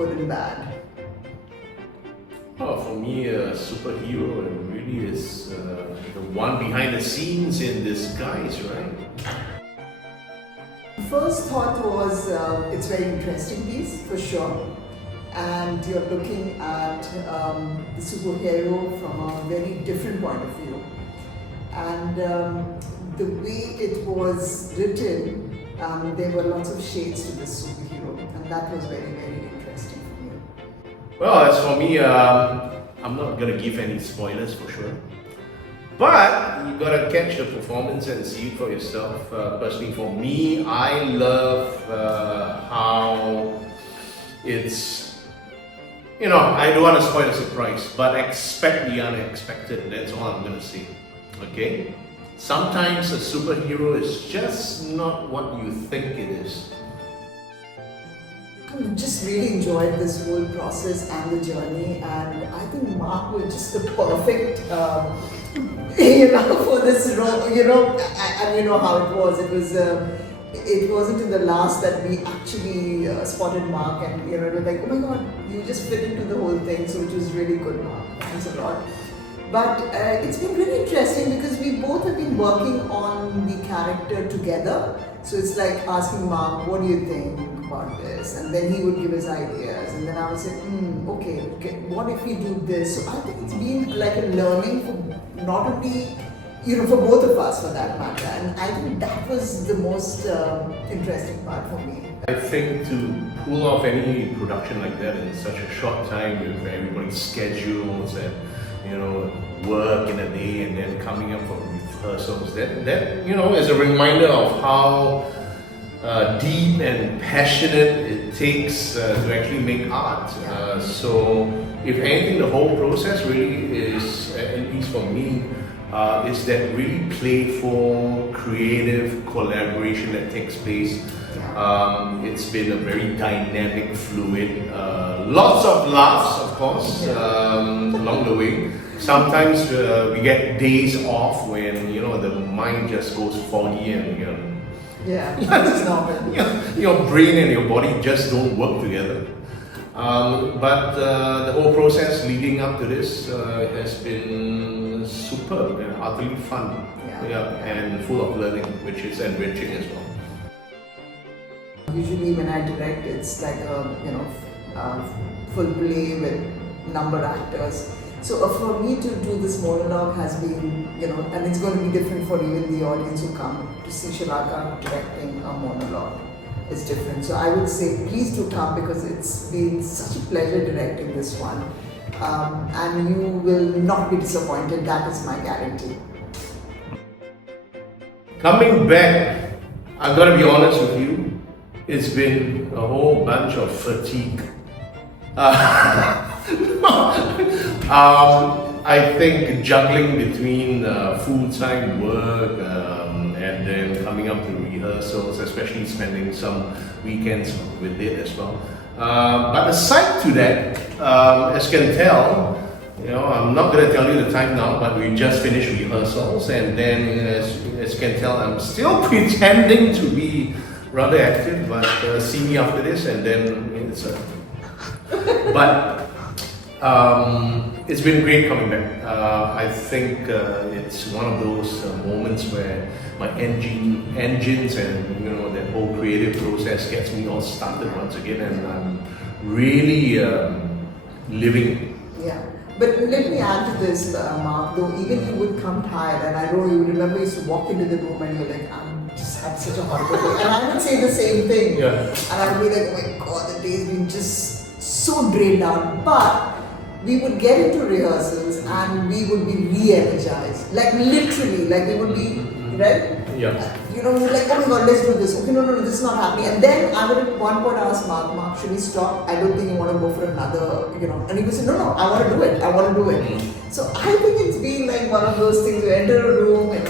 good and bad? Oh, for me, a superhero really is the one behind the scenes in disguise, right? First thought was it's a very interesting piece for sure, and you're looking at the superhero from a very different point of view, and the way it was written, there were lots of shades to this superhero, and that was very, very interesting for me. Well, as for me, I'm not gonna give any spoilers for sure. But you gotta catch the performance and see it for yourself. Personally, for me, I love how it's, I don't want to spoil the surprise, but expect the unexpected. That's all I'm gonna say. Okay? Sometimes a superhero is just not what you think it is. I just really enjoyed this whole process and the journey, and I think Mark was just the perfect, for this role. And you know how it was. It wasn't in the last that we actually spotted Mark, and it was like, oh my God, you just fit into the whole thing. So it was really good, Mark. Thanks a lot. But it's been really interesting because we both have been working on the character together. So it's like asking Mark, what do you think about this? And then he would give his ideas, and then I would say, okay, what if we do this? So I think it's been like a learning for not only, for both of us for that matter. And I think that was the most interesting part for me. I think to pull off any production like that in such a short time with everybody's schedules and work in a day and then coming up for rehearsals, that is a reminder of how deep and passionate it takes to actually make art. So if anything, the whole process really is, at least for me, is that really playful, creative collaboration that takes place. It's been a very dynamic, fluid, lots of laughs, of course, along the way. Sometimes we get days off when the mind just goes foggy and that's normal. your brain and your body just don't work together. But the whole process leading up to this has been superb and utterly fun, and full of learning, which is enriching as well. Usually when I direct, it's like a full play with number actors. So for me to do this monologue has been, and it's going to be different for even the audience who come to see Shalakaa directing a monologue. It's different. So I would say please do come, because it's been such a pleasure directing this one. And you will not be disappointed, that is my guarantee. Coming back, I've got to be honest with you, it's been a whole bunch of fatigue. I think juggling between full-time work and then coming up to rehearsals, especially spending some weekends with it as well. But aside to that, as you can tell, I'm not going to tell you the time now, but we just finished rehearsals, and then as you can tell, I'm still pretending to be rather active, but see me after this, and then it's it's been great coming back. I think it's one of those moments where my engines and that whole creative process gets me all started once again, and I'm really living. Yeah. But let me add to this, Mark, though even you would come tired, and I know you remember you used to walk into the room and you're like, I'm just had such a horrible day. And I would say the same thing. Yeah. And I'd be like, oh my God, the day's been just so drained out. But we would get into rehearsals and we would be re-energized. Like literally, like we would be, right? Yeah. We were like, oh my God, let's do this. Okay, no, this is not happening. And then I would at one point ask Mark, should we stop? I don't think you want to go for another, And he would say, no, I want to do it. So I think it's been like one of those things, you enter a room and